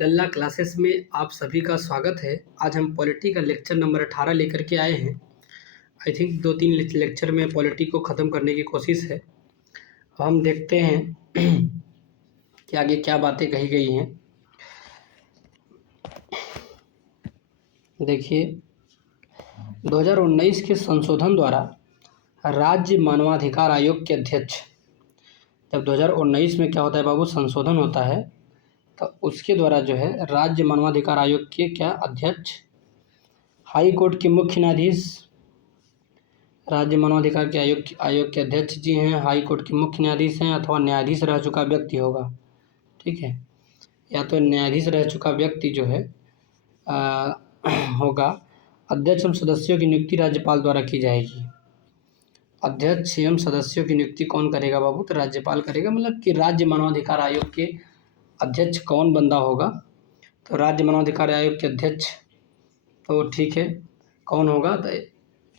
लल्ला classes में आप सभी का स्वागत है। आज हम पॉलिटी का लेक्चर नंबर 18 लेकर के आए हैं। आई थिंक 2-3 लेक्चर में पॉलिटी को ख़त्म करने की कोशिश है। अब हम देखते हैं कि आगे क्या बातें कही गई हैं। देखिए, 2019 के संशोधन द्वारा राज्य मानवाधिकार आयोग के अध्यक्ष, जब 2019 में क्या होता है बाबू, संशोधन होता है, तो उसके द्वारा जो है राज्य मानवाधिकार आयोग के क्या अध्यक्ष, हाई कोर्ट के मुख्य न्यायाधीश, राज्य मानवाधिकार के आयोग के अध्यक्ष जी हैं, हाई कोर्ट के मुख्य न्यायाधीश हैं, अथवा न्यायाधीश रह चुका व्यक्ति होगा। ठीक है, या तो न्यायाधीश रह चुका व्यक्ति जो है होगा। अध्यक्ष एवं सदस्यों की नियुक्ति राज्यपाल द्वारा की जाएगी। अध्यक्ष एवं सदस्यों की नियुक्ति कौन करेगा बाबू? तो राज्यपाल करेगा। मतलब कि राज्य मानवाधिकार आयोग के अध्यक्ष कौन बंदा होगा? तो राज्य मानवाधिकार आयोग के अध्यक्ष तो ठीक है, कौन होगा? तो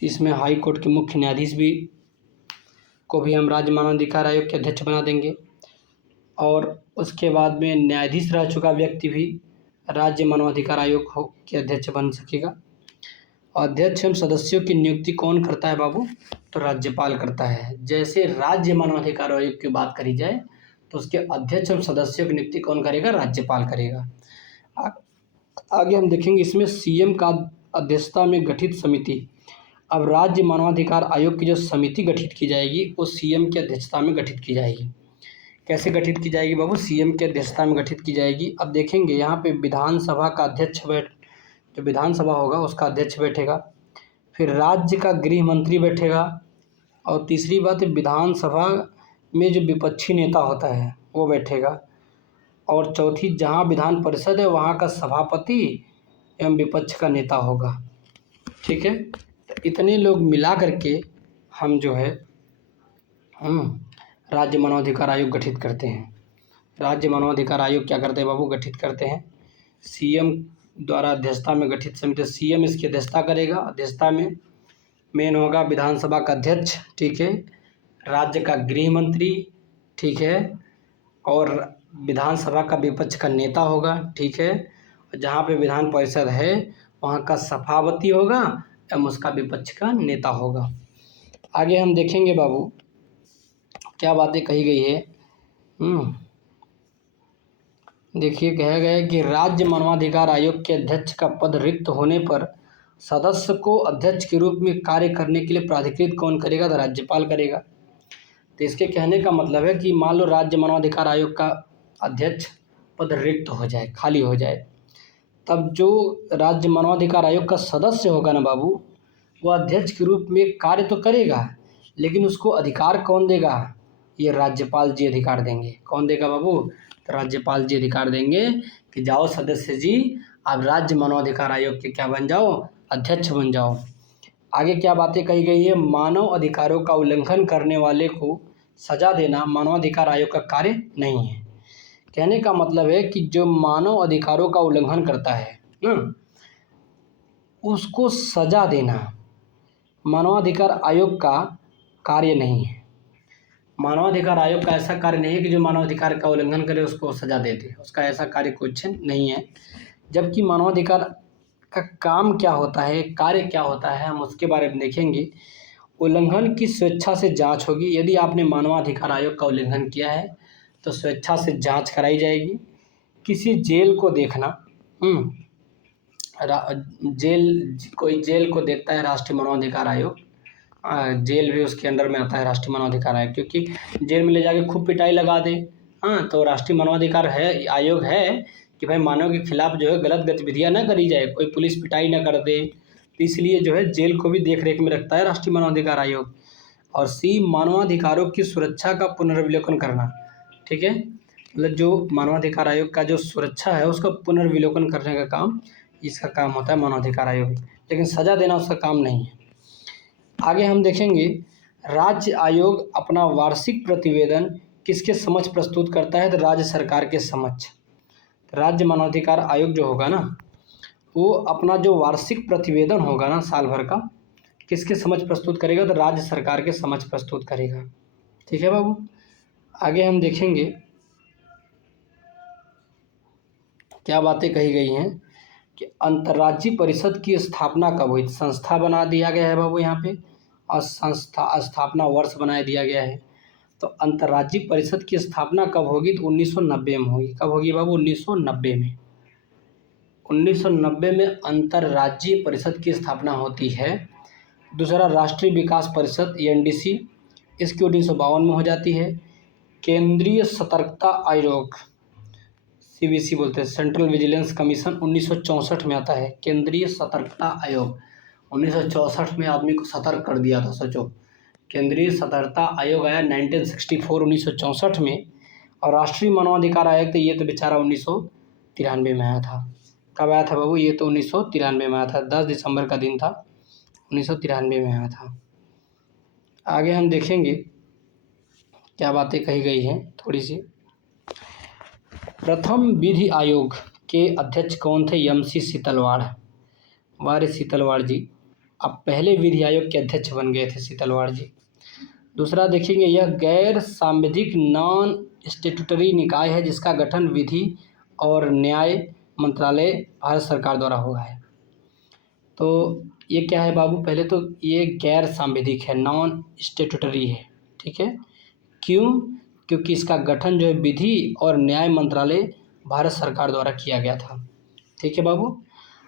इसमें हाई कोर्ट के मुख्य न्यायाधीश को भी हम राज्य मानवाधिकार आयोग के अध्यक्ष बना देंगे। और उसके बाद में न्यायाधीश रह चुका व्यक्ति भी राज्य मानवाधिकार आयोग के अध्यक्ष बन सकेगा। अध्यक्ष एवं सदस्यों की नियुक्ति कौन करता है बाबू? तो राज्यपाल करता है। जैसे राज्य मानवाधिकार आयोग की बात करी जाए तो उसके अध्यक्ष एवं सदस्यों की नियुक्ति कौन करेगा? राज्यपाल करेगा। आगे हम देखेंगे इसमें सीएम का अध्यक्षता में गठित समिति। अब राज्य मानवाधिकार आयोग की जो समिति गठित की जाएगी वो सीएम की अध्यक्षता में गठित की जाएगी। कैसे गठित की जाएगी बाबू? सीएम की अध्यक्षता में गठित की जाएगी। अब देखेंगे यहाँ पे विधानसभा का अध्यक्ष जो विधानसभा होगा उसका अध्यक्ष बैठेगा, फिर राज्य का गृह मंत्री बैठेगा, और तीसरी बात विधानसभा में जो विपक्षी नेता होता है वो बैठेगा, और चौथी जहाँ विधान परिषद है वहाँ का सभापति एवं विपक्ष का नेता होगा। ठीक है, तो इतने लोग मिला करके हम जो है राज्य मानवाधिकार आयोग गठित करते हैं। राज्य मानवाधिकार आयोग क्या करते हैं बाबू? गठित करते हैं। सीएम द्वारा अध्यक्षता में गठित समिति, सीएम इसकी अध्यक्षता करेगा। अध्यक्षता में मेन होगा विधानसभा का अध्यक्ष, ठीक है, राज्य का गृह मंत्री, ठीक है, और विधानसभा का विपक्ष का नेता होगा, ठीक है, जहाँ पे विधान परिषद है वहाँ का सभापति होगा एवं उसका विपक्ष का नेता होगा। आगे हम देखेंगे बाबू क्या बातें कही गई है। देखिए, कहा गया है कि राज्य मानवाधिकार आयोग के अध्यक्ष का पद रिक्त होने पर सदस्य को अध्यक्ष के रूप में कार्य करने के लिए प्राधिकृत कौन करेगा? तो राज्यपाल करेगा। तो इसके कहने का मतलब है कि मान लो राज्य मानवाधिकार आयोग का अध्यक्ष पद रिक्त हो जाए, खाली हो जाए, तब जो राज्य मानवाधिकार आयोग का सदस्य होगा ना बाबू, वो अध्यक्ष के रूप में कार्य तो करेगा, लेकिन उसको अधिकार कौन देगा? ये राज्यपाल जी अधिकार देंगे। कौन देगा बाबू? तो राज्यपाल जी अधिकार देंगे कि जाओ सदस्य जी, आप राज्य मानवाधिकार आयोग के क्या बन जाओ? अध्यक्ष बन जाओ। आगे क्या बातें कही गई है? मानव अधिकारों का उल्लंघन करने वाले को सजा देना मानवाधिकार आयोग का कार्य नहीं है। कहने का मतलब है कि जो मानव अधिकारों का उल्लंघन करता है ना, उसको सजा देना मानवाधिकार आयोग का कार्य नहीं है। मानवाधिकार आयोग का ऐसा कार्य नहीं है कि जो मानवाधिकार का उल्लंघन करे उसको सजा दे दे, उसका ऐसा कार्य कुछ नहीं है। जबकि मानवाधिकार का काम क्या होता है, कार्य क्या होता है, हम उसके बारे में देखेंगे। उल्लंघन की स्वेच्छा से जांच होगी। यदि आपने मानवाधिकार आयोग का उल्लंघन किया है तो स्वेच्छा से जांच कराई जाएगी। किसी जेल को देखना, कोई जेल को देखता है राष्ट्रीय मानवाधिकार आयोग, जेल भी उसके अंडर में आता है राष्ट्रीय मानवाधिकार आयोग, क्योंकि जेल में ले जाके खूब पिटाई लगा दे, तो राष्ट्रीय मानवाधिकार आयोग है कि भाई मानव के खिलाफ जो है गलत गतिविधियां ना करी जाए, कोई पुलिस पिटाई ना कर दे, तो इसलिए जो है जेल को भी देख रेख में रखता है राष्ट्रीय मानवाधिकार आयोग। और मानवाधिकारों की सुरक्षा का पुनर्विलोकन करना, ठीक है, मतलब जो मानवाधिकार आयोग का जो सुरक्षा है उसका पुनर्विलोकन करने का काम इसका काम होता है मानवाधिकार आयोग, लेकिन सजा देना उसका काम नहीं है। आगे हम देखेंगे राज्य आयोग अपना वार्षिक प्रतिवेदन किसके समक्ष प्रस्तुत करता है? तो राज्य सरकार के समक्ष। राज्य मानवाधिकार आयोग जो होगा ना, वो अपना जो वार्षिक प्रतिवेदन होगा ना साल भर का, किसके समक्ष प्रस्तुत करेगा? तो राज्य सरकार के समक्ष प्रस्तुत करेगा। ठीक है बाबू, आगे हम देखेंगे क्या बातें कही गई हैं कि अंतर्राज्यीय परिषद की स्थापना कब हुई। संस्था बना दिया गया है बाबू यहाँ पे, और संस्था स्थापना वर्ष बना दिया गया है। तो अंतर्राज्यीय परिषद की स्थापना कब होगी, तो 1990 में होगी। कब होगी बाबू, 1990 में। 1990 में अंतर्राज्यीय परिषद की स्थापना होती है। दूसरा, राष्ट्रीय विकास परिषद एनडीसी, इसकी 1952 में हो जाती है। केंद्रीय सतर्कता आयोग सीवीसी बोलते हैं, सेंट्रल विजिलेंस कमीशन 1964 में आता है। केंद्रीय सतर्कता आयोग 1964 में आदमी को सतर्क कर दिया था, सोचो। केंद्रीय सतर्कता आयोग आया 1964 में। और राष्ट्रीय मानवाधिकार आयोग तो ये तो बेचारा 1993 में आया था। कब आया था बाबू, ये तो 1993 में आया था, 10 दिसंबर का दिन था, 1993 में आया था। आगे हम देखेंगे क्या बातें कही गई हैं थोड़ी सी। प्रथम विधि आयोग के अध्यक्ष कौन थे, एम.सी. सीतलवाड़। वारे सीतलवाड़ जी अब पहले विधि आयोग के अध्यक्ष बन गए थे, सीतलवाड़ जी। दूसरा देखेंगे, यह गैर सांविधिक नॉन स्टेट्यूटरी निकाय है जिसका गठन विधि और न्याय मंत्रालय भारत सरकार द्वारा हुआ है। तो ये क्या है बाबू, पहले तो ये गैर सांविधिक है, नॉन स्टेट्यूटरी है, ठीक है। क्यों, क्योंकि इसका गठन जो है विधि और न्याय मंत्रालय भारत सरकार द्वारा किया गया था, ठीक है बाबू।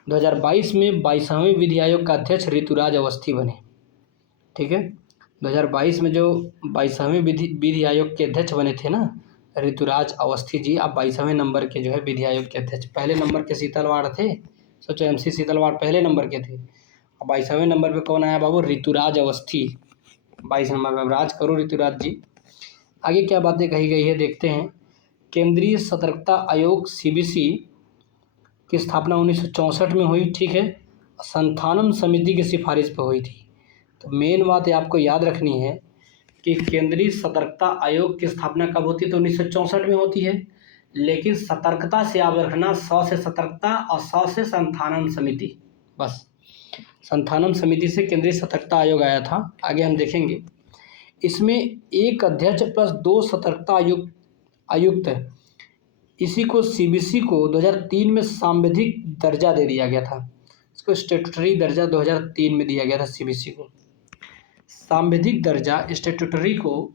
2022 में 22वें विधि आयोग का अध्यक्ष ऋतुराज अवस्थी बने, ठीक है। 2022 में जो 22वें विधि आयोग के अध्यक्ष बने थे ना, ऋतुराज अवस्थी जी, अब 22वें नंबर के जो है विधि आयोग के अध्यक्ष। पहले नंबर के सीतलवाड़ थे, सोचो एम.सी. सीतलवाड़ पहले नंबर के थे, अब 22वें नंबर पे कौन आया बाबू, ऋतुराज अवस्थी 22 नंबर पर। राज करो ऋतुराज जी। आगे क्या बातें कही गई है देखते हैं। केंद्रीय सतर्कता आयोग सीबीसी की स्थापना 1964 में हुई, ठीक है। संथानम समिति की सिफारिश पर हुई थी। तो मेन बात ये आपको याद रखनी है कि केंद्रीय सतर्कता आयोग की स्थापना कब होती है, तो 1964 में होती है। लेकिन सतर्कता से याद रखना, 100 से सतर्कता और 100 से संथानम समिति, बस। संथानम समिति से केंद्रीय सतर्कता आयोग आया था। आगे हम देखेंगे, इसमें एक अध्यक्ष प्लस 2 सतर्कता आयुक्त इसी को सीबीसी को 2003 में सांविधिक दर्जा दे दिया गया था। इसको स्टेट्यूटरी दर्जा 2003 में दिया गया था सीबीसी को। सांविधिक दर्जा स्टेट्यूटरी को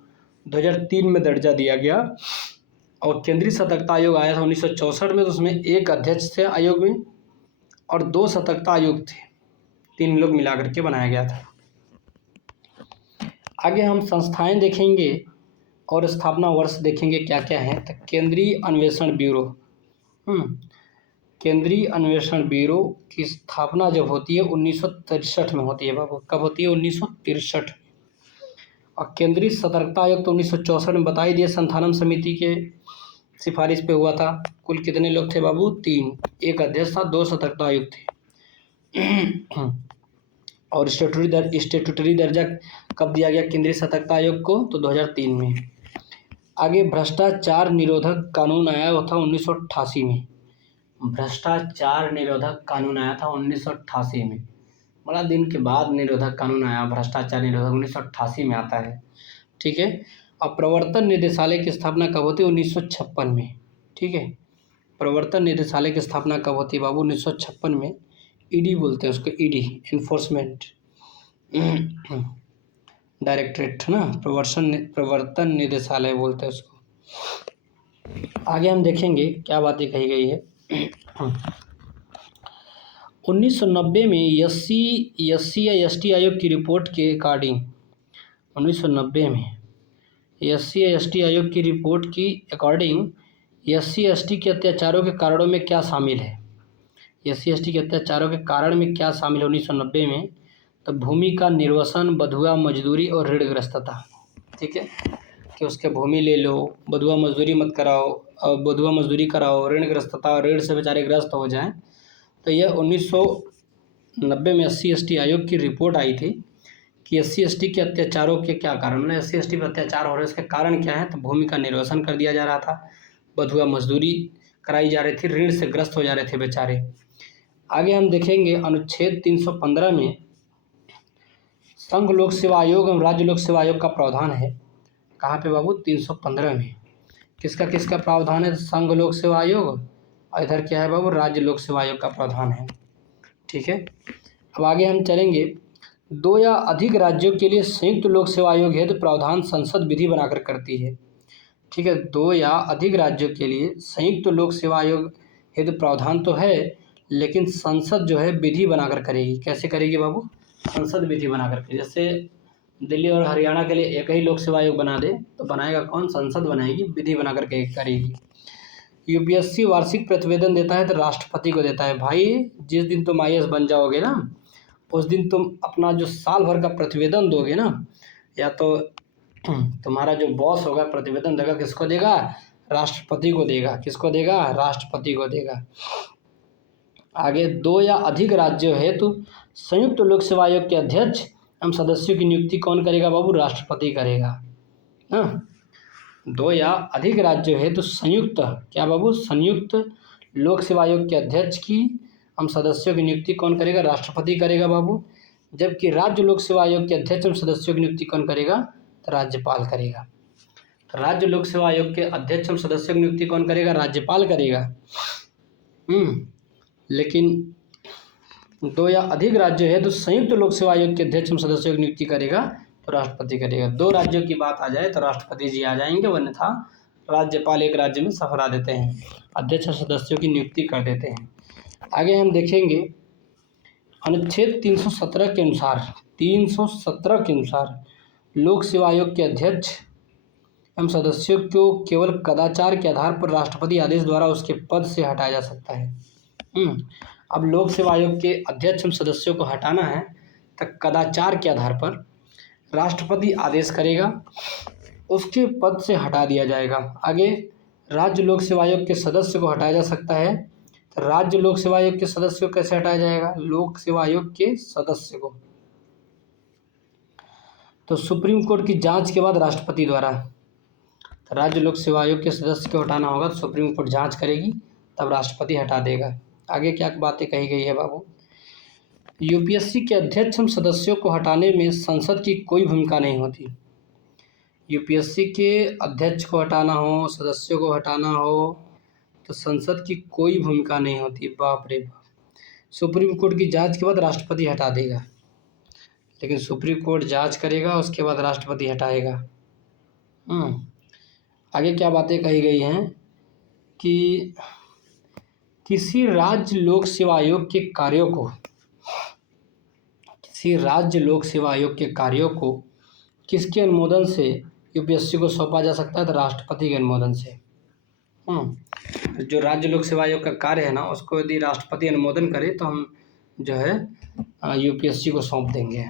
2003 में दर्जा दिया गया। और केंद्रीय सतर्कता आयोग आया था 1964 में, तो उसमें एक अध्यक्ष थे आयोग में और 2 सतर्कता आयुक्त थे, 3 लोग मिला करके बनाया गया था। आगे हम संस्थाएं देखेंगे और स्थापना वर्ष देखेंगे क्या क्या है। तो केंद्रीय अन्वेषण ब्यूरो, केंद्रीय अन्वेषण ब्यूरो की स्थापना जब होती है 1963 में होती है बाबू। कब होती है, 1963। और केंद्रीय सतर्कता आयोग तो 1964 में बता ही दिए, संथानम समिति के सिफारिश पे हुआ था। कुल कितने लोग थे बाबू, 3, एक अध्यक्ष था, 2 सतर्कता आयुक्त थे। और स्टेट्यूटरी दर्जा कब दिया गया केंद्रीय सतर्कता आयोग को, तो 2003 में। आगे भ्रष्टाचार निरोधक कानून आया, वो था 1988 में। भ्रष्टाचार निरोधक कानून आया था 1988 में, बड़ा दिन के बाद निरोधक कानून आया। भ्रष्टाचार निरोधक 1988 में आता है, ठीक है। अब प्रवर्तन निदेशालय की स्थापना कब होती है, 1956 में, ठीक है। प्रवर्तन निदेशालय की स्थापना कब होती है बाबू, 1956 में। ईडी बोलते हैं उसको, ईडी एनफोर्समेंट डायरेक्टरेट ना, प्रवर्तन निदेशालय बोलते हैं उसको। आगे हम देखेंगे क्या बातें कही गई है। 1990 में एससी या एसटी आयोग की रिपोर्ट के अकॉर्डिंग, 1990 में एससी या एसटी आयोग की रिपोर्ट की अकॉर्डिंग एससी एसटी के अत्याचारों के कारणों में क्या शामिल है। एससी एसटी के अत्याचारों के कारण में क्या शामिल है 1990 में, तो भूमि का निर्वसन, बधुआ मजदूरी और ऋणग्रस्तता, ठीक है। कि उसके भूमि ले लो, बधुआ मजदूरी मत कराओ, और बधुआ मजदूरी कराओ, ऋणग्रस्तता, ऋण से बेचारे ग्रस्त हो जाएं। तो यह 1990 में एससी एसटी आयोग की रिपोर्ट आई थी कि एससी एसटी के अत्याचारों के क्या कारण, मतलब एससी एसटी पर अत्याचार हो रहे हैं, उसके कारण क्या है। तो भूमि का निर्वसन कर दिया जा रहा था, बधुआ मजदूरी कराई जा रही थी, ऋण से ग्रस्त हो जा रहे थे बेचारे। आगे हम देखेंगे अनुच्छेद 315 में संघ लोक सेवा आयोग एवं राज्य लोक सेवा आयोग का प्रावधान है। कहाँ पे बाबू, 315 में। किसका किसका प्रावधान है, संघ लोक सेवा आयोग और इधर क्या है बाबू, राज्य लोक सेवा आयोग का प्रावधान है। ठीक है, अब आगे हम चलेंगे। 2 या अधिक राज्यों के लिए संयुक्त लोक सेवा आयोग हेतु प्रावधान संसद विधि बनाकर करती है। ठीक है, 2 या अधिक राज्यों के लिए संयुक्त लोक सेवा आयोग हेतु प्रावधान तो है, लेकिन संसद जो है विधि बनाकर करेगी। कैसे करेगी बाबू, संसद विधि बनाकर करेगी। जैसे दिल्ली और हरियाणा के लिए एक ही लोक सेवा आयोग बना दे तो बनाएगा कौन, संसद बनाएगी, विधि बनाकर के करेगी। यूपीएससी वार्षिक प्रतिवेदन देता है तो राष्ट्रपति को देता है। भाई जिस दिन तुम IAS बन जाओगे ना, उस दिन तुम अपना जो साल भर का प्रतिवेदन दोगे ना, या तो तुम्हारा जो बॉस होगा प्रतिवेदन देगा, किसको देगा, राष्ट्रपति को देगा। किसको देगा, राष्ट्रपति को देगा। आगे 2 या अधिक राज्यों हेतु संयुक्त लोक सेवा आयोग के अध्यक्ष एवं सदस्यों की नियुक्ति कौन करेगा बाबू, राष्ट्रपति करेगा। हाँ, 2 या अधिक राज्यों हेतु संयुक्त, क्या बाबू, संयुक्त लोक सेवा आयोग के अध्यक्ष की हम सदस्यों की नियुक्ति कौन करेगा, राष्ट्रपति करेगा बाबू। जबकि राज्य लोक सेवा आयोग के अध्यक्ष एवं सदस्यों की नियुक्ति कौन करेगा, तो राज्यपाल करेगा। तो राज्य लोक सेवा आयोग के अध्यक्ष एवं सदस्यों की नियुक्ति कौन करेगा, राज्यपाल करेगा। लेकिन 2 या अधिक राज्य है तो संयुक्त लोक सेवा आयोग के अध्यक्ष एवं सदस्यों की नियुक्ति करेगा तो राष्ट्रपति करेगा। 2 राज्यों की बात आ जाए तो राष्ट्रपति जी आ जाएंगे, अन्यथा राज्यपाल एक राज्य में सफरा देते हैं, अध्यक्ष और सदस्यों की नियुक्ति कर देते हैं। आगे हम देखेंगे अनुच्छेद 317 के अनुसार, 317 के अनुसार लोक सेवा आयोग के अध्यक्ष एवं सदस्यों को केवल कदाचार के आधार पर राष्ट्रपति आदेश द्वारा उसके पद से हटाया जा सकता है। अब लोक सेवा आयोग के अध्यक्ष एवं सदस्यों को हटाना है तो कदाचार के आधार पर राष्ट्रपति आदेश करेगा, उसके पद से हटा दिया जाएगा। आगे राज्य लोक सेवा आयोग के सदस्य को हटाया जा सकता है, तो राज्य लोक सेवा आयोग के सदस्य को कैसे हटाया जाएगा, लोक सेवा आयोग के सदस्य को तो सुप्रीम कोर्ट की जांच के बाद राष्ट्रपति द्वारा। तो राज्य लोक सेवा आयोग के सदस्य को हटाना होगा तो सुप्रीम कोर्ट जांच करेगी, तब राष्ट्रपति हटा देगा। आगे क्या बातें कही गई है बाबू, यूपीएससी के अध्यक्ष एवं सदस्यों को हटाने में संसद की कोई भूमिका नहीं होती। यूपीएससी के अध्यक्ष को हटाना हो, सदस्यों को हटाना हो तो संसद की कोई भूमिका नहीं होती। बाप रे बाप, सुप्रीम कोर्ट की जांच के बाद राष्ट्रपति हटा देगा, लेकिन सुप्रीम कोर्ट जांच करेगा उसके बाद राष्ट्रपति हटाएगा। आगे क्या बातें कही गई हैं कि किसी राज्य लोक सेवा आयोग के कार्यों को, किसी राज्य लोक सेवा आयोग के कार्यों को किसके अनुमोदन से यूपीएससी को सौंपा जा सकता है, तो राष्ट्रपति के अनुमोदन से। जो राज्य लोक सेवा आयोग का कार्य है ना, उसको यदि राष्ट्रपति अनुमोदन करे तो हम जो है यूपीएससी को सौंप देंगे।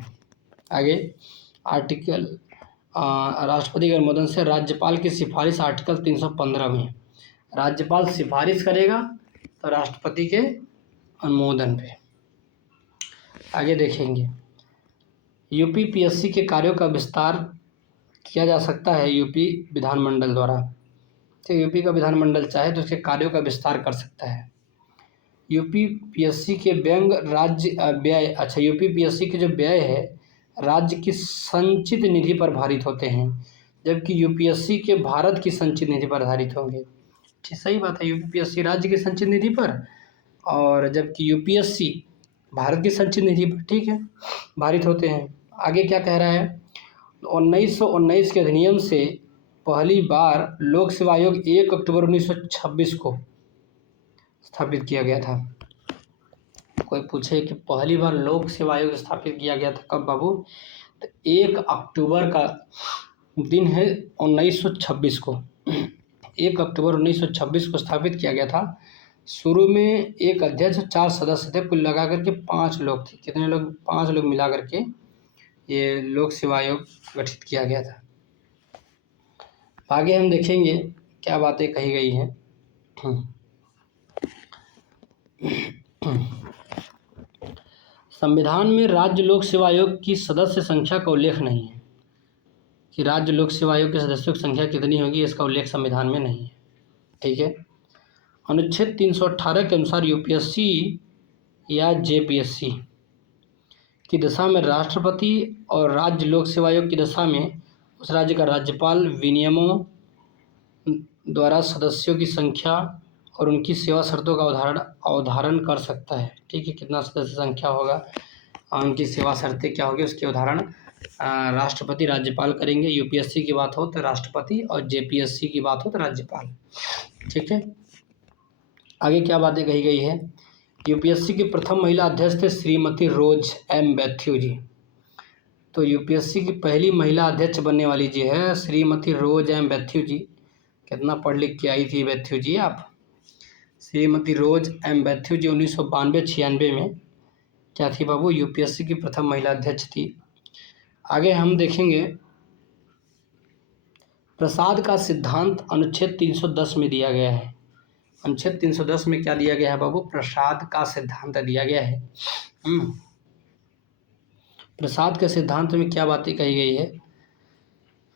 आगे आर्टिकल राष्ट्रपति के अनुमोदन से राज्यपाल की सिफारिश, आर्टिकल 315 में राज्यपाल सिफारिश करेगा तो राष्ट्रपति के अनुमोदन पे। आगे देखेंगे यूपीपीएससी के कार्यों का विस्तार किया जा सकता है यूपी विधानमंडल द्वारा। तो यूपी का विधानमंडल चाहे तो उसके कार्यों का विस्तार कर सकता है। यूपीपीएससी के व्यंग राज्य व्यय, अच्छा यूपीपीएससी के जो व्यय है राज्य की संचित निधि पर आधारित होते हैं, जबकि यूपीएससी के भारत की संचित निधि पर आधारित होंगे। ठीक, सही बात है, यूपीपीएससी राज्य की संचित निधि पर और जबकि यूपीएससी भारत की संचित निधि पर, ठीक है, आधारित होते हैं। आगे क्या कह रहा है, 1919 के अधिनियम से पहली बार लोक सेवा आयोग 1 अक्टूबर 1926 को स्थापित किया गया था। कोई पूछे कि पहली बार लोक सेवा आयोग स्थापित किया गया था कब बाबू, तो 1 अक्टूबर का दिन है 1926 को, 1 अक्टूबर 1926 को स्थापित किया गया था। शुरू में एक अध्यक्ष 4 सदस्य थे, कुल लगा करके 5 लोग थे। कितने लोग, 5 लोग मिला करके ये लोक सेवा आयोग गठित किया गया था। आगे हम देखेंगे क्या बातें कही गई हैं। संविधान में राज्य लोक सेवा आयोग की सदस्य संख्या का उल्लेख नहीं है कि राज्य लोक सेवा आयोग के सदस्यों की संख्या कितनी होगी, इसका उल्लेख संविधान में नहीं है। ठीक है, अनुच्छेद 318 के अनुसार यूपीएससी या जेपीएससी की दशा में राष्ट्रपति और राज्य लोक सेवा आयोग की दशा में उस राज्य का राज्यपाल विनियमों द्वारा सदस्यों की संख्या और उनकी सेवा शर्तों का अवधारण कर सकता है। ठीक है, कितना सदस्य संख्या होगा और उनकी सेवा शर्तें क्या होगी, उसके उदाहरण राष्ट्रपति राज्यपाल करेंगे। यूपीएससी की बात हो तो राष्ट्रपति और जेपीएससी की बात हो तो राज्यपाल। ठीक है, आगे क्या बातें कही गई है। यूपीएससी की प्रथम महिला अध्यक्ष थे श्रीमती रोज एम मैथ्यू जी। तो यूपीएससी की पहली महिला अध्यक्ष बनने वाली जी है श्रीमती रोज एम मैथ्यू जी। कितना पढ़ लिख के आई थी मैथ्यू जी आप। श्रीमती रोज एम मैथ्यू जी 1992-96 में क्या थी बाबू, यूपीएससी की प्रथम महिला अध्यक्ष थी। आगे हम देखेंगे प्रसाद का सिद्धांत अनुच्छेद 310 में दिया गया है। अनुच्छेद 310 में क्या दिया गया है बाबू, प्रसाद का सिद्धांत दिया गया है। प्रसाद के सिद्धांत में क्या बातें कही गई है,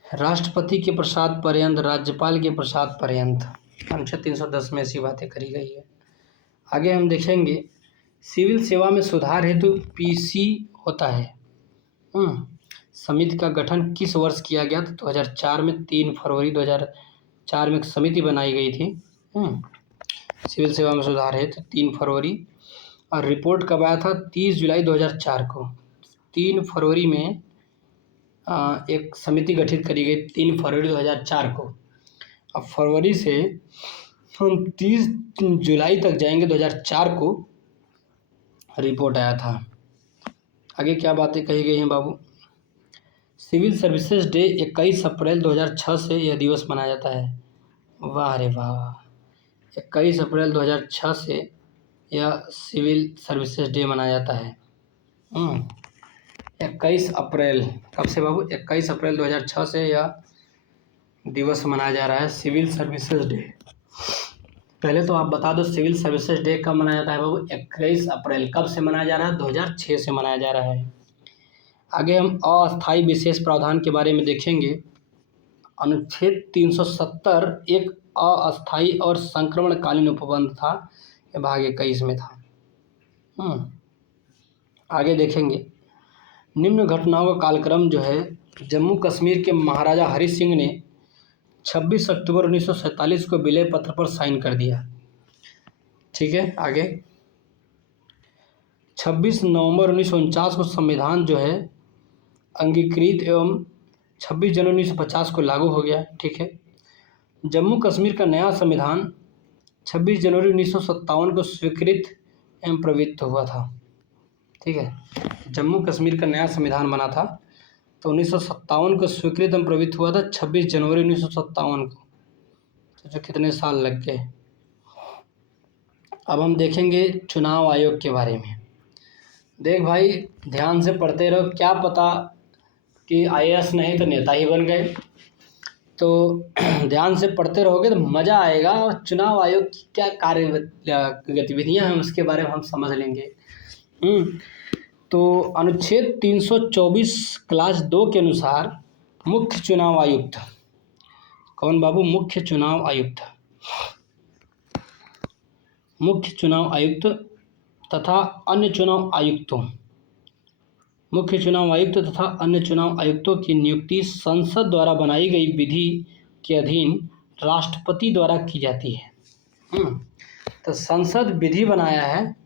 राष्ट्रपति के प्रसाद पर्यंत, राज्यपाल के प्रसाद पर्यंत, अनुच्छेद 310 में ऐसी बातें करी गई है। आगे हम देखेंगे सिविल सेवा में सुधार हेतु पीसी होता है। समिति का गठन किस वर्ष किया गया था, 2004 में 3 फरवरी 2004 में एक समिति बनाई गई थी सिविल सेवा में सुधार हेतु 3 फरवरी। और रिपोर्ट कब आया था, 30 जुलाई 2004 को। 3 फरवरी में एक समिति गठित करी गई 3 फरवरी 2004 को। अब फरवरी से हम 30 जुलाई तक जाएंगे, 2004 को रिपोर्ट आया था। आगे क्या बातें कही गई हैं बाबू, सिविल सर्विसेज डे 21 अप्रैल 2006 से यह दिवस मनाया जाता है। वाह रे वाह, 21 अप्रैल 2006 से यह सिविल सर्विसेज डे मनाया जाता है। 21 अप्रैल कब से बाबू, 21 अप्रैल 2006 से यह दिवस मनाया जा रहा है सिविल सर्विसेज डे। पहले तो आप बता दो सिविल सर्विसेज डे कब मनाया जाता है बाबू, 21 अप्रैल। कब से मनाया जा रहा है, 2006 से मनाया जा रहा है। आगे हम अस्थायी विशेष प्रावधान के बारे में देखेंगे। अनुच्छेद 370 एक अस्थायी और संक्रमणकालीन उपबंध था, यह भाग 21 में था। आगे देखेंगे निम्न घटनाओं का कालक्रम जो है, जम्मू कश्मीर के महाराजा हरि सिंह ने 26 अक्टूबर 1947 को विलय पत्र पर साइन कर दिया। ठीक है, आगे 26 नवंबर 1949 को संविधान जो है अंगीकृत एवं 26 जनवरी 1950 को लागू हो गया। ठीक है, जम्मू कश्मीर का नया संविधान 26 जनवरी 1957 को स्वीकृत एवं प्रवृत्त हुआ था। ठीक है, जम्मू कश्मीर का नया संविधान बना था तो 1957 को स्वीकृत एवं प्रवृत्त हुआ था 26 जनवरी 1957 को। तो जो कितने साल लग गए। अब हम देखेंगे चुनाव आयोग के बारे में। देख भाई ध्यान से पढ़ते रहो, क्या पता कि आईएएस नहीं तो नेता ही बन गए। तो ध्यान से पढ़ते रहोगे तो मज़ा आएगा और चुनाव आयोग की क्या कार्य गतिविधियाँ हैं उसके बारे में हम समझ लेंगे। तो अनुच्छेद 324 क्लास 2 के अनुसार मुख्य चुनाव आयुक्त कौन बाबू, मुख्य चुनाव आयुक्त, मुख्य चुनाव आयुक्त तथा अन्य चुनाव आयुक्तों, मुख्य चुनाव आयुक्त तथा अन्य चुनाव आयुक्तों की नियुक्ति संसद द्वारा बनाई गई विधि के अधीन राष्ट्रपति द्वारा की जाती है। तो संसद विधि बनाया है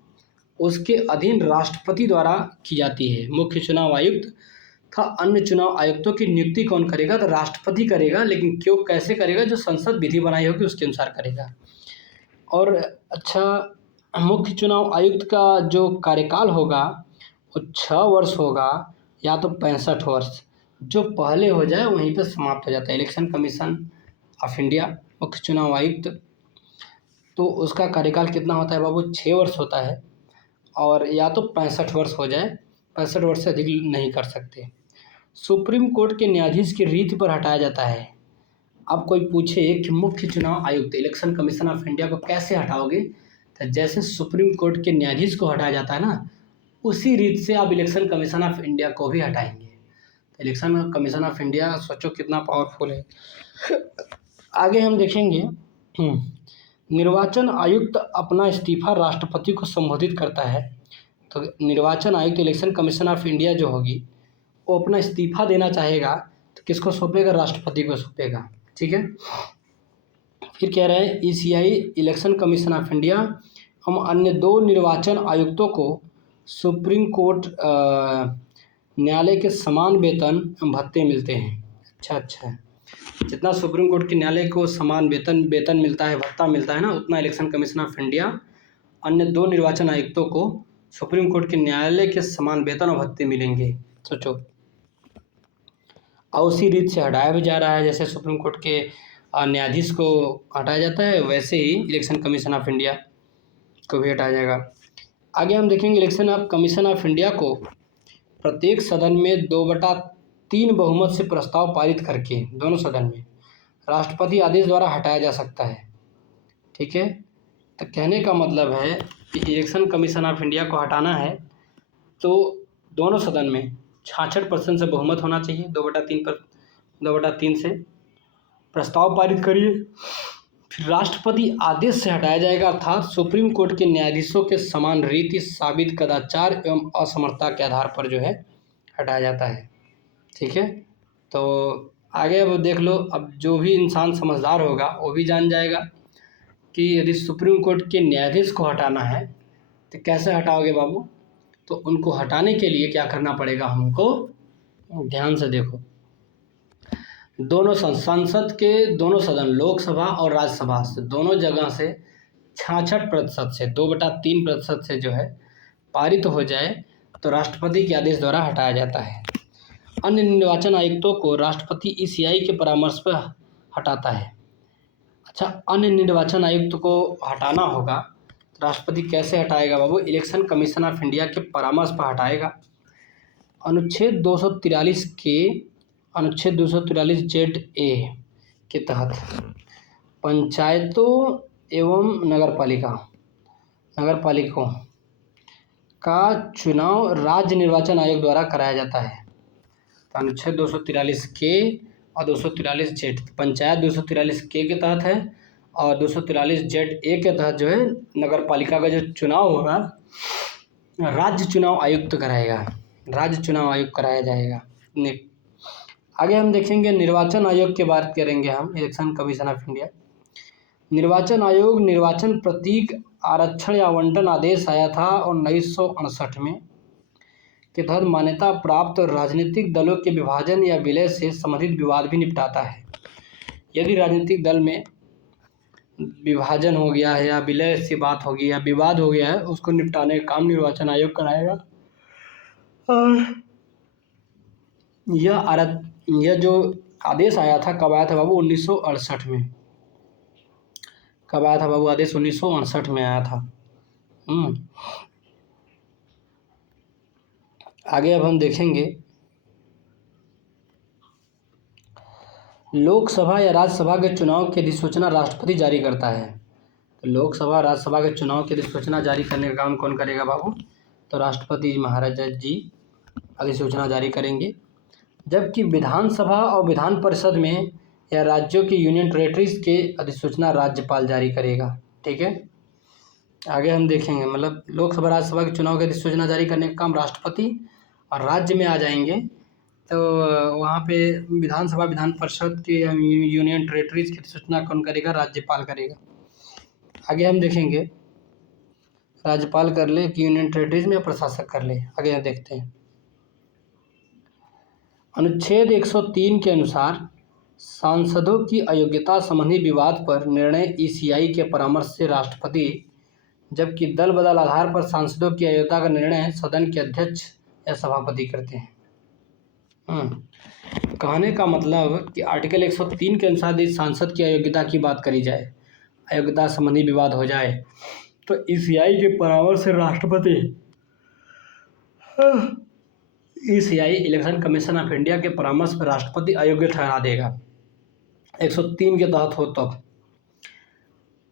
उसके अधीन राष्ट्रपति द्वारा की जाती है। मुख्य चुनाव आयुक्त तथा अन्य चुनाव आयुक्तों की नियुक्ति कौन करेगा, तो राष्ट्रपति करेगा, लेकिन क्यों कैसे करेगा, जो संसद विधि बनाई होगी उसके अनुसार करेगा। और अच्छा, मुख्य चुनाव आयुक्त का जो कार्यकाल होगा वो 6 वर्ष होगा या तो 65 वर्ष, जो पहले हो जाए वहीं पर समाप्त हो जाता है। इलेक्शन कमीशन ऑफ इंडिया मुख्य चुनाव आयुक्त, तो उसका कार्यकाल कितना होता है बाबू, 6 वर्ष होता है, और या तो 65 वर्ष हो जाए, 65 वर्ष से अधिक नहीं कर सकते। सुप्रीम कोर्ट के न्यायाधीश की रीति पर हटाया जाता है। अब कोई पूछे कि मुख्य चुनाव आयुक्त इलेक्शन कमीशन ऑफ इंडिया को कैसे हटाओगे, तो जैसे सुप्रीम कोर्ट के न्यायाधीश को हटाया जाता है ना, उसी रीत से आप इलेक्शन कमीशन ऑफ इंडिया को भी हटाएंगे। तो इलेक्शन कमीशन ऑफ इंडिया सोचो कितना पावरफुल है। आगे हम देखेंगे निर्वाचन आयुक्त अपना इस्तीफा राष्ट्रपति को संबोधित करता है। तो निर्वाचन आयुक्त इलेक्शन कमीशन ऑफ इंडिया जो होगी वो अपना इस्तीफा देना चाहेगा तो किसको सौंपेगा, राष्ट्रपति को सौंपेगा। ठीक है, फिर कह रहे हैं ECI election commission of India हम अन्य 2 निर्वाचन आयुक्तों को सुप्रीम कोर्ट न्यायालय के समान वेतन एवं भत्ते मिलते हैं। अच्छा, जितना सुप्रीम कोर्ट के न्यायालय को समान वेतन मिलता है, भत्ता मिलता है ना, उतना इलेक्शन कमीशन ऑफ इंडिया अन्य 2 निर्वाचन आयुक्तों को सुप्रीम कोर्ट के न्यायालय के समान वेतन और भत्ते मिलेंगे। सोचो, और उसी रीत से हटाया भी जा रहा है, जैसे सुप्रीम कोर्ट के न्यायाधीश को हटाया जाता है, वैसे ही इलेक्शन कमीशन ऑफ इंडिया को भी हटाया जाएगा। आगे हम देखेंगे इलेक्शन कमीशन ऑफ इंडिया को प्रत्येक सदन में 2/3 बहुमत से प्रस्ताव पारित करके दोनों सदन में राष्ट्रपति आदेश द्वारा हटाया जा सकता है। ठीक है, तो कहने का मतलब है कि इलेक्शन कमीशन ऑफ इंडिया को हटाना है तो दोनों सदन में 66% से बहुमत होना चाहिए, 2/3 से प्रस्ताव पारित करिए, फिर राष्ट्रपति आदेश से हटाया जाएगा, अर्थात सुप्रीम कोर्ट के न्यायाधीशों के समान रीति साबित कदाचार एवं असमर्थता के आधार पर जो है हटाया जाता है। ठीक है, तो आगे अब देख लो, अब जो भी इंसान समझदार होगा वो भी जान जाएगा कि यदि सुप्रीम कोर्ट के न्यायाधीश को हटाना है तो कैसे हटाओगे बाबू। तो उनको हटाने के लिए क्या करना पड़ेगा हमको, ध्यान से देखो, दोनों संसद के दोनों सदन लोकसभा और राज्यसभा से दोनों जगह से 66% से 2/3% से जो है पारित हो जाए तो राष्ट्रपति के आदेश द्वारा हटाया जाता है। अन्य निर्वाचन आयुक्तों को राष्ट्रपति ईसीआई के परामर्श पर हटाता है। अच्छा, अन्य निर्वाचन आयुक्त को हटाना होगा, राष्ट्रपति कैसे हटाएगा बाबू, इलेक्शन कमीशन ऑफ इंडिया के परामर्श पर हटाएगा। अनुच्छेद 243 जेड ए के तहत पंचायतों एवं नगरपालिकाओं का चुनाव राज्य निर्वाचन आयोग द्वारा कराया जाता है। तो अनुच्छेद 243 के और 243 जेड, पंचायत 243 के तहत है और 243 जेड ए के तहत जो है नगरपालिका का जो चुनाव होगा राज्य चुनाव आयुक्त कराया जाएगा। आगे हम देखेंगे निर्वाचन आयोग की बात करेंगे हम, इलेक्शन कमीशन ऑफ इंडिया। निर्वाचन आयोग निर्वाचन प्रतीक आरक्षण या आवंटन आदेश आया था 1968 में के तहत मान्यता प्राप्त राजनीतिक दलों के विभाजन या विलय से संबंधित विवाद भी निपटाता है। यदि राजनीतिक दल में विभाजन हो गया है या विलय से बात होगी या विवाद हो गया है, उसको निपटाने का काम निर्वाचन आयोग कराएगा। और यह जो आदेश आया था कब आया था बाबू, 1968 में। कब आया था बाबू आदेश, 1968 में आया था। आगे अब हम देखेंगे लोकसभा या राज्यसभा के चुनाव की अधिसूचना राष्ट्रपति जारी करता है। तो लोकसभा राज्यसभा के चुनाव की अधिसूचना जारी करने का काम कौन करेगा बाबू, तो राष्ट्रपति महाराजा जी अधिसूचना जारी करेंगे। जबकि विधानसभा और विधान परिषद में या राज्यों की यूनियन टेरेटरीज के अधिसूचना राज्यपाल जारी करेगा। ठीक है, आगे हम देखेंगे, मतलब लोकसभा राज्यसभा के चुनाव की अधिसूचना जारी करने का काम राष्ट्रपति, और राज्य में आ जाएंगे तो वहाँ पे विधानसभा विधान परिषद के यूनियन टेरेटरीज की अधिसूचना कौन करेगा, राज्यपाल करेगा। आगे हम देखेंगे राज्यपाल कर ले कि यूनियन टेरेटरीज में या प्रशासक कर ले, आगे हम देखते हैं। अनुच्छेद 103 के अनुसार सांसदों की अयोग्यता संबंधी विवाद पर निर्णय ईसीआई के परामर्श से राष्ट्रपति, जबकि दल बदल आधार पर सांसदों की अयोग्यता का निर्णय सदन के अध्यक्ष या सभापति करते हैं। कहने का मतलब कि आर्टिकल 103 के अनुसार यदि सांसद की अयोग्यता की बात करी जाए, अयोग्यता संबंधी विवाद हो जाए, तो ईसीआई के परामर्श से राष्ट्रपति, ECI election commission of India के परामर्श पर राष्ट्रपति अयोग्य ठहरा देगा 103 के तहत हो तब।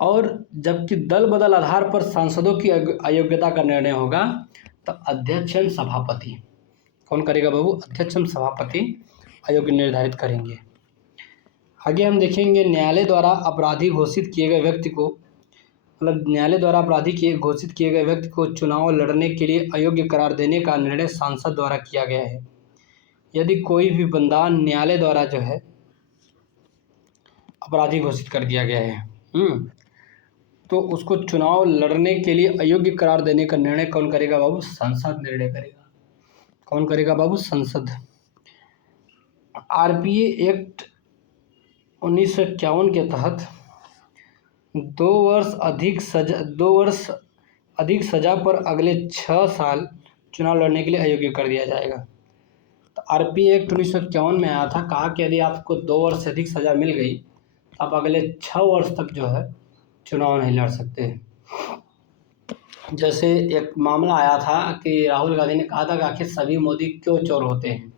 और जबकि दल बदल आधार पर सांसदों की अयोग्यता का निर्णय होगा तो अध्यक्ष एवं सभापति कौन करेगा बाबू, अध्यक्ष एवं सभापति अयोग्य निर्धारित करेंगे। आगे हम देखेंगे न्यायालय द्वारा अपराधी घोषित किए गए व्यक्ति को, मतलब न्यायालय द्वारा अपराधी घोषित किए गए व्यक्ति को चुनाव लड़ने के लिए अयोग्य करार देने का निर्णय सांसद द्वारा किया गया है। यदि कोई भी बंदा न्यायालय द्वारा जो है अपराधी घोषित कर दिया गया है, तो उसको चुनाव लड़ने के लिए अयोग्य करार देने का निर्णय कौन करेगा बाबू? संसद निर्णय करेगा। कौन करेगा बाबू? संसद। आरपीए एक्ट 1951 के तहत 2 वर्ष अधिक सजा पर अगले 6 साल चुनाव लड़ने के लिए अयोग्य कर दिया जाएगा। तो आरपीए एक्ट 1951 में आया था, कहा कि यदि आपको 2 वर्ष से अधिक सजा मिल गई तो आप अगले 6 वर्ष तक जो है चुनाव नहीं लड़ सकते। जैसे एक मामला आया था कि राहुल गांधी ने कहा था कि आखिर सभी मोदी क्यों चोर होते हैं,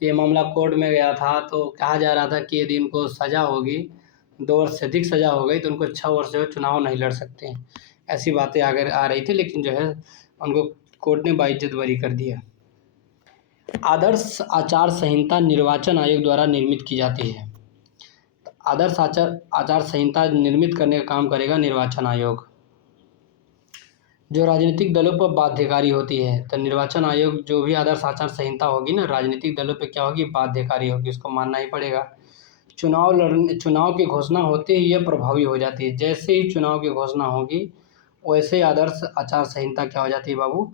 तो ये मामला कोर्ट में गया था। तो कहा जा रहा था कि यदि उनको सज़ा होगी, 2 वर्ष से अधिक सज़ा हो गई तो उनको 6 वर्ष जो है चुनाव नहीं लड़ सकते हैं। ऐसी बातें आगे आ रही थी, लेकिन जो है उनको कोर्ट ने बाइज्जत बरी कर दिया। आदर्श आचार संहिता निर्वाचन आयोग द्वारा निर्मित की जाती है। आदर्श आचार संहिता निर्मित करने का काम करेगा निर्वाचन आयोग, जो राजनीतिक दलों पर बाध्यकारी होती है। तो निर्वाचन आयोग जो भी आदर्श आचार संहिता होगी ना, राजनीतिक दलों पे क्या होगी? बाध्यकारी होगी, उसको मानना ही पड़ेगा। चुनाव की घोषणा होते ही यह प्रभावी हो जाती है। जैसे ही चुनाव की घोषणा होगी वैसे आदर्श आचार संहिता क्या हो जाती है बाबू?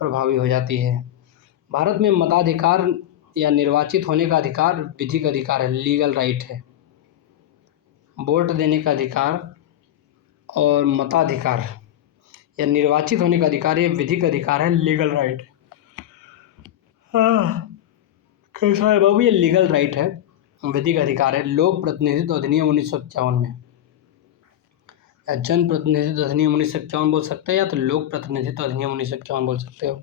प्रभावी हो जाती है। भारत में मताधिकार या निर्वाचित होने का अधिकार विधिक अधिकार है, लीगल राइट है। वोट देने का अधिकार और मताधिकार या निर्वाचित होने का अधिकार ये विधिक अधिकार है, लीगल राइट। कैसा है बाबू? ये लीगल राइट है, विधिक अधिकार है। लोक प्रतिनिधित्व अधिनियम 1951 में, या जन प्रतिनिधित्व अधिनियम 1951 बोल सकते हैं, या तो लोक प्रतिनिधित्व अधिनियम 1951 बोल सकते हो।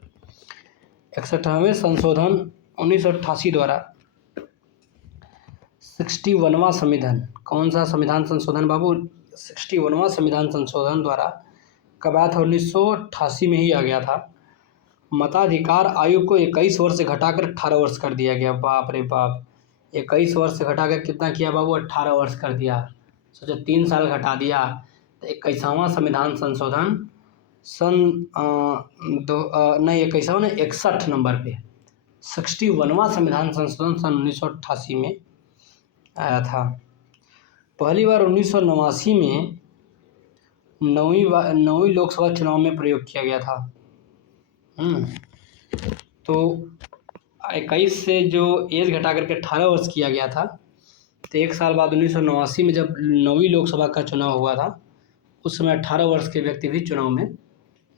61वें संशोधन 1988 द्वारा 61वां संविधान, कौन सा संविधान संशोधन बाबू? 61वां संविधान संशोधन द्वारा कब आया था? 1988 में ही आ गया था। मताधिकार आयु को 21 वर्ष से घटाकर 18 वर्ष कर दिया गया। बाप रे बाप, 21 वर्ष से घटाकर कितना किया बाबू? 18 वर्ष कर दिया। सोचो 3 साल घटा दिया। तो 21वां संविधान संशोधन सन 61 नंबर पे 61वां संविधान संशोधन सन 1988 में आया था। पहली बार 1989 में 9वीं लोकसभा चुनाव में प्रयोग किया गया था। तो 21 से जो एज घटा करके 18 वर्ष किया गया था, तो 1 साल बाद 1989 में जब 9वीं लोकसभा का चुनाव हुआ था, उस समय 18 वर्ष के व्यक्ति भी चुनाव में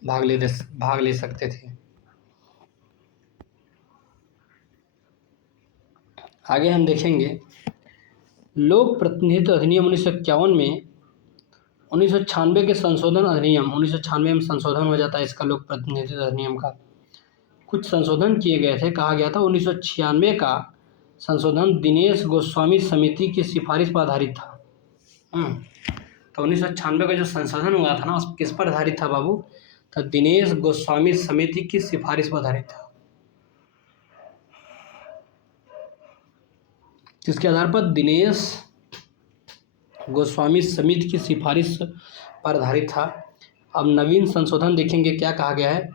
भाग ले सकते थे। आगे हम देखेंगे लोक प्रतिनिधित्व अधिनियम 1951 में 1996 के संशोधन अधिनियम 1996 में संशोधन हो जाता है इसका, लोक प्रतिनिधित्व अधिनियम का कुछ संशोधन किए गए थे। कहा गया था 1996 का संशोधन दिनेश गोस्वामी समिति की सिफारिश पर आधारित था। तो 1996 का जो संशोधन हुआ था ना, उस किस पर आधारित था बाबू? तो दिनेश गोस्वामी समिति की सिफारिश पर आधारित था। जिसके आधार पर दिनेश गोस्वामी समिति की सिफारिश पर आधारित था। अब नवीन संशोधन देखेंगे क्या कहा गया है।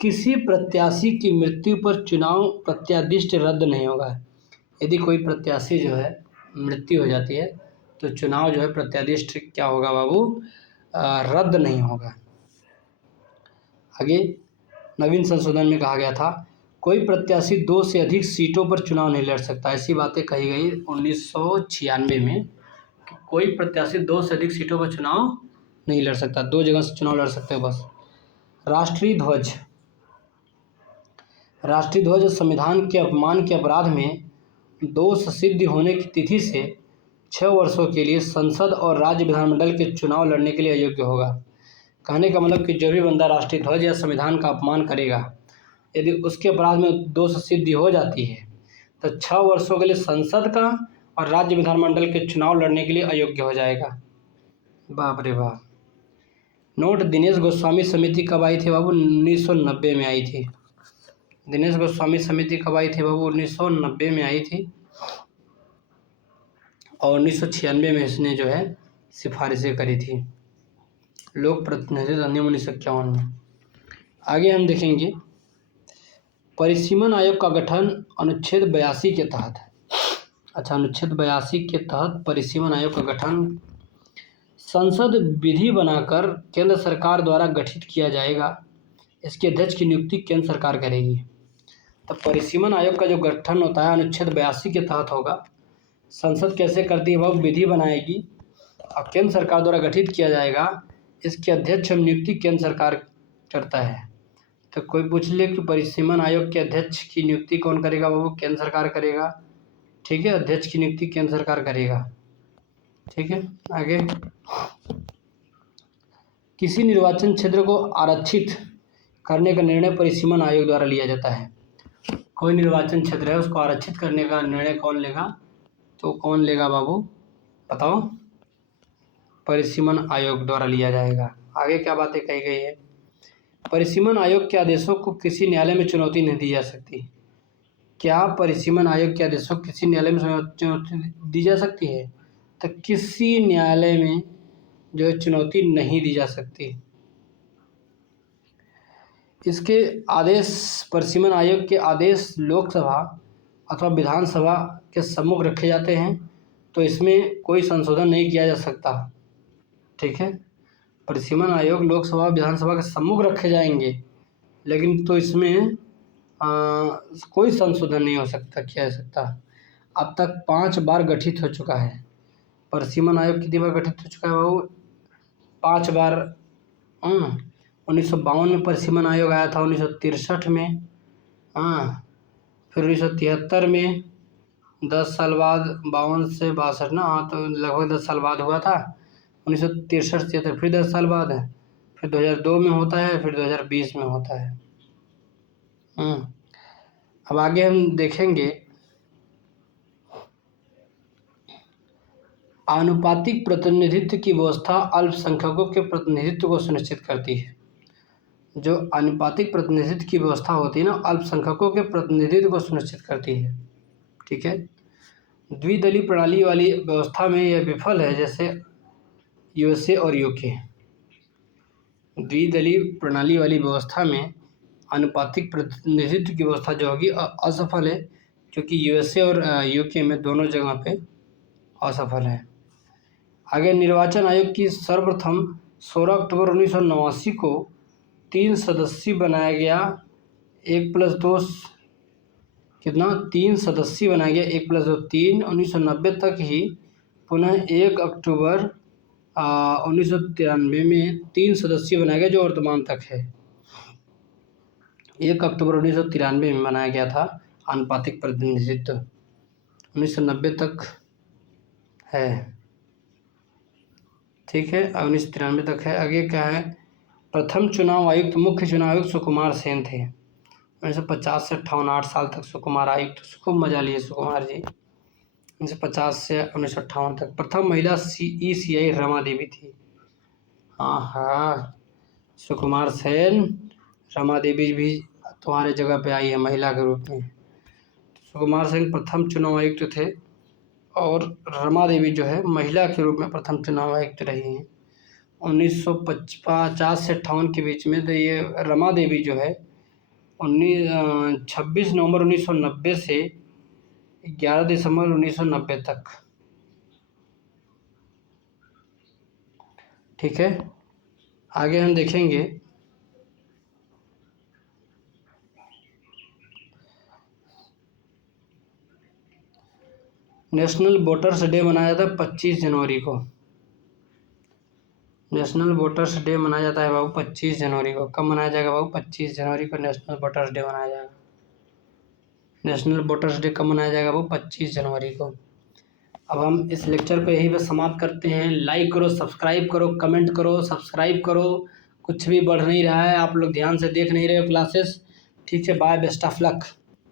किसी प्रत्याशी की मृत्यु पर चुनाव प्रत्यादिष्ट रद्द नहीं होगा। यदि कोई प्रत्याशी जो है मृत्यु हो जाती है तो चुनाव जो है प्रत्यादिष्ट क्या होगा बाबू? रद्द नहीं होगा। आगे नवीन संशोधन में कहा गया था कोई प्रत्याशी 2 से अधिक सीटों पर चुनाव नहीं लड़ सकता। ऐसी बातें कही गई 1996 में कि कोई प्रत्याशी 2 से अधिक सीटों पर चुनाव नहीं लड़ सकता, 2 जगह से चुनाव लड़ सकते हो बस। राष्ट्रीय ध्वज संविधान के अपमान के अपराध में दोष सिद्ध होने की तिथि से 6 वर्षों के लिए संसद और राज्य विधानमंडल के चुनाव लड़ने के लिए अयोग्य होगा। कहने का मतलब कि जो भी बंदा राष्ट्रीय ध्वज या संविधान का अपमान करेगा, यदि उसके अपराध में दोष सिद्धि हो जाती है तो 6 वर्षों के लिए संसद का और राज्य विधानमंडल के चुनाव लड़ने के लिए अयोग्य हो जाएगा। बाप रे बाप। नोट दिनेश गोस्वामी समिति कब आई थी बाबू? 1990 में आई थी। दिनेश गोस्वामी समिति कब आई थी बाबू? 1990 में आई थी और 1996 में इसने जो है सिफारिशें करी थी, लोक प्रतिनिधित्व अधिनियम 1951 में। आगे हम देखेंगे परिसीमन आयोग का गठन अनुच्छेद 82 के तहत। अच्छा, अनुच्छेद 82 के तहत परिसीमन आयोग का गठन संसद विधि बनाकर केंद्र सरकार द्वारा गठित किया जाएगा। इसके अध्यक्ष की नियुक्ति केंद्र सरकार करेगी। तो परिसीमन आयोग का जो गठन होता है अनुच्छेद 82 के तहत होगा। संसद कैसे करती है, वह विधि बनाएगी और केंद्र सरकार द्वारा गठित किया जाएगा। इसके अध्यक्ष और नियुक्ति केंद्र सरकार करता है। तो कोई पूछ ले कि परिसीमन आयोग के अध्यक्ष की नियुक्ति कौन करेगा, वो केंद्र सरकार करेगा। ठीक है, अध्यक्ष की नियुक्ति केंद्र सरकार करेगा। ठीक है, आगे किसी निर्वाचन क्षेत्र को आरक्षित करने का निर्णय परिसीमन आयोग द्वारा लिया जाता है। कोई निर्वाचन क्षेत्र है उसको आरक्षित करने का निर्णय कौन लेगा, तो कौन लेगा बाबू बताओ, परिसीमन आयोग द्वारा लिया जाएगा। आगे क्या बातें कही गई है, परिसीमन आयोग के आदेशों को किसी न्यायालय में चुनौती नहीं दी जा सकती। क्या परिसीमन आयोग के आदेशों को किसी न्यायालय में चुनौती दी जा सकती है, तो किसी न्यायालय में जो है चुनौती नहीं दी जा सकती। इसके आदेश, परिसीमन आयोग के आदेश लोकसभा अथवा विधानसभा के सम्मुख रखे जाते हैं, तो इसमें कोई संशोधन नहीं किया जा सकता। ठीक है, परिसीमन आयोग लोकसभा विधानसभा के सम्मुख रखे जाएंगे, लेकिन तो इसमें कोई संशोधन नहीं हो सकता, किया जा सकता। अब तक 5 बार गठित हो चुका है परिसीमन आयोग। कितनी बार गठित हो चुका है वो, 5 बार। 1952 में परिसीमन आयोग आया था, 1963 में, फिर 1973 में, 10 साल बाद, 52 से 62 ना, तो लगभग 10 साल बाद हुआ था। 1963 से फिर 10 साल बाद है, फिर 2002 में होता है, फिर 2020 में होता है। अब आगे हम देखेंगे आनुपातिक प्रतिनिधित्व की व्यवस्था अल्पसंख्यकों के प्रतिनिधित्व को सुनिश्चित करती है। जो आनुपातिक प्रतिनिधित्व की व्यवस्था होती है ना, अल्पसंख्यकों के प्रतिनिधित्व को सुनिश्चित करती है। ठीक है, द्विदलीय प्रणाली वाली व्यवस्था में यह विफल है, जैसे यूएसए और यूके। द्विदलीय प्रणाली वाली व्यवस्था में आनुपातिक प्रतिनिधित्व की व्यवस्था जो होगी असफल है, क्योंकि यूएसए और यूके में दोनों जगह पे असफल है। आगे निर्वाचन आयोग की सर्वप्रथम 16 अक्टूबर 1989 को 3 सदस्यीय बनाया गया। 1+2 कितना, 3 सदस्यीय बनाया गया, 1+2 3। 1990 तक ही पुनः 1 अक्टूबर 1993 में 3 सदस्यीय बनाया गया, जो वर्तमान तक है। 1 अक्टूबर 1993 में बनाया गया था आनुपातिक प्रतिनिधित्व, 1990 तक है। ठीक है, 1993 तक है। आगे क्या है, प्रथम चुनाव आयुक्त, मुख्य चुनाव आयुक्त सुकुमार सेन थे। 1950 से 58, 8 साल तक सुकुमार आयुक्त, खूब मजा लिए सुकुमार जी। 1950 से 1958 तक। प्रथम महिला ECI रमा देवी थी। हाँ, सुकुमार सेन, रमा देवी भी तुम्हारे जगह पे आई है महिला के रूप में। सुकुमार सेन प्रथम चुनाव आयुक्त थे और रमा देवी जो है महिला के रूप में प्रथम चुनाव आयुक्त रही हैं। 1950 से 58 के बीच में, तो ये रमा देवी जो है 26 नवंबर 1990 से 11 दिसंबर 1990 तक। ठीक है, आगे हम देखेंगे नेशनल वोटर्स डे मनाया जाता है 25 जनवरी को। नेशनल वोटर्स डे मनाया जाता है बाबू 25 जनवरी को। कब मनाया जाएगा बाबू, 25 जनवरी को नेशनल वोटर्स डे मनाया जाएगा। नेशनल वोटर्स डे कब मनाया जाएगा बाबू, 25 जनवरी को। अब हम इस लेक्चर को यहीं पे समाप्त करते हैं। लाइक करो, सब्सक्राइब करो, कमेंट करो, सब्सक्राइब करो। कुछ भी बढ़ नहीं रहा है, आप लोग ध्यान से देख नहीं रहे हो क्लासेस। ठीक है, बाय, बेस्ट ऑफ लक।